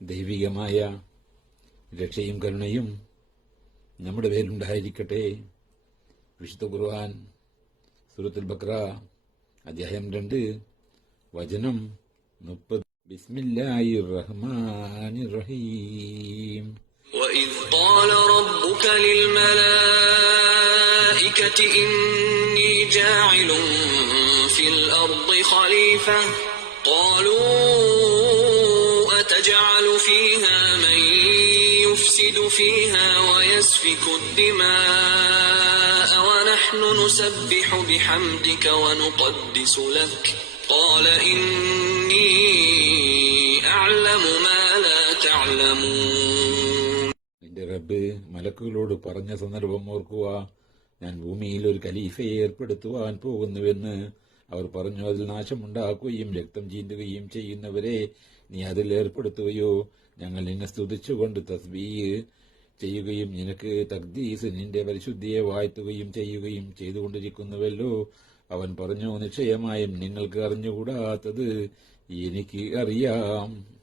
ദൈവികമായ രക്ഷയും കരുണയും നമ്മുടെ പേരുണ്ടായിരിക്കട്ടെ. വിശുദ്ധ ഖുർആൻ സൂറത്തുൽ ബഖറ അധ്യായം 2 വചനം 30. ബിസ്മില്ലാഹിർ റഹ്മാനിർ റഹീം. وَإِذْ قَالَ رَبُّكَ لِلْمَلَائِكَةِ إِنِّي جَاعِلٌ فِي الْأَرْضِ خَلِيفَةً قَالُوا أَتَجْعَلُ فِيهَا مَن يُفْسِدُ فِيهَا وَيَسْفِكُ الدِّمَاءَ وَنَحْنُ نُسَبِّحُ بِحَمْدِكَ وَنُقَدِّسُ لَكَ قَالَ إِنِّي أَعْلَمُ مَا لَا تَعْلَمُونَ. നിന്റെ റബ്ബ് മലക്കുകളോട് പറഞ്ഞ സന്ദർഭം ഓർക്കുക. ഞാൻ ഭൂമിയിൽ ഒരു ഖലീഫയെ ഏർപ്പെടുത്തുവാൻ പോകുന്നുവെന്ന് അവർ പറഞ്ഞു. അതിൽ നാശമുണ്ടാക്കുകയും രക്തം ചീന്തുകയും ചെയ്യുന്നവരെ നീ അതിൽ ഏർപ്പെടുത്തുകയോ? ഞങ്ങൾ നിന്നെ സ്തുതിച്ചുകൊണ്ട് തസ്ബീഹ് ചെയ്യുകയും നിനക്ക് തഖ്ദീസ് നിന്റെ പരിശുദ്ധിയെ വാഴ്ത്തുകയും ചെയ്യുകയും ചെയ്തുകൊണ്ടിരിക്കുന്നുവല്ലോ. അവൻ പറഞ്ഞു, നിശ്ചയമായും നിങ്ങൾക്ക് അറിഞ്ഞുകൂടാത്തത് എനിക്ക് അറിയാം.